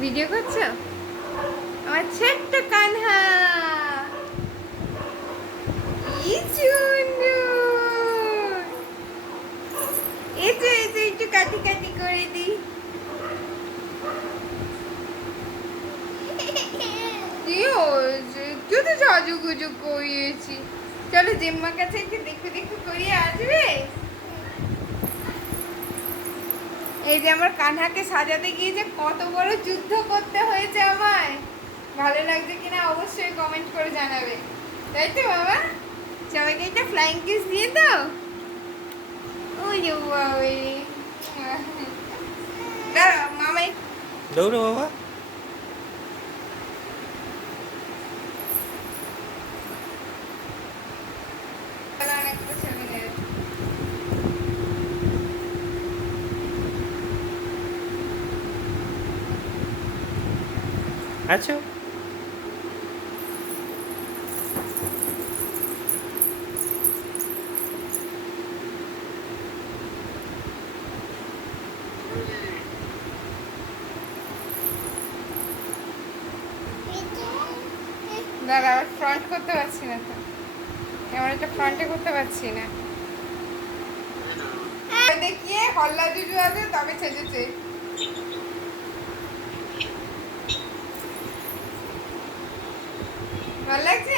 video করছো আমার ছোট্ট কানহা কি সুন্দর এসো এসো একটু কাটি কাটি করে দিই কি হয়েছে একটু তো সাজুগুজু করিয়েছি চলো জেম্মার কাছে একটু দেখু দেখু করিয়ে আসবে এই যে আমার কানহাকে সাজাতে গিয়ে যে কত বড় যুদ্ধ করতে হয়েছে আমায় ভালো লাগছে কিনা অবশ্যই কমেন্ট করে জানাবে তাই তো বাবা সবাইকে একটা ফ্লাইং কিস দিয়ে দাও ওই যে ওই দাঁড়াও মামাই দৌড়ো বাবা অনেক ছবি নেবে আছো দাঁড়া আবার ফ্রন্ট করতে পারছি না তো ক্যামেরাটা ফ্রন্টে করতে পারছি না দেখিয়ে হল্লা জুজু আছে তবে ছেজেছে ভালো লাগছে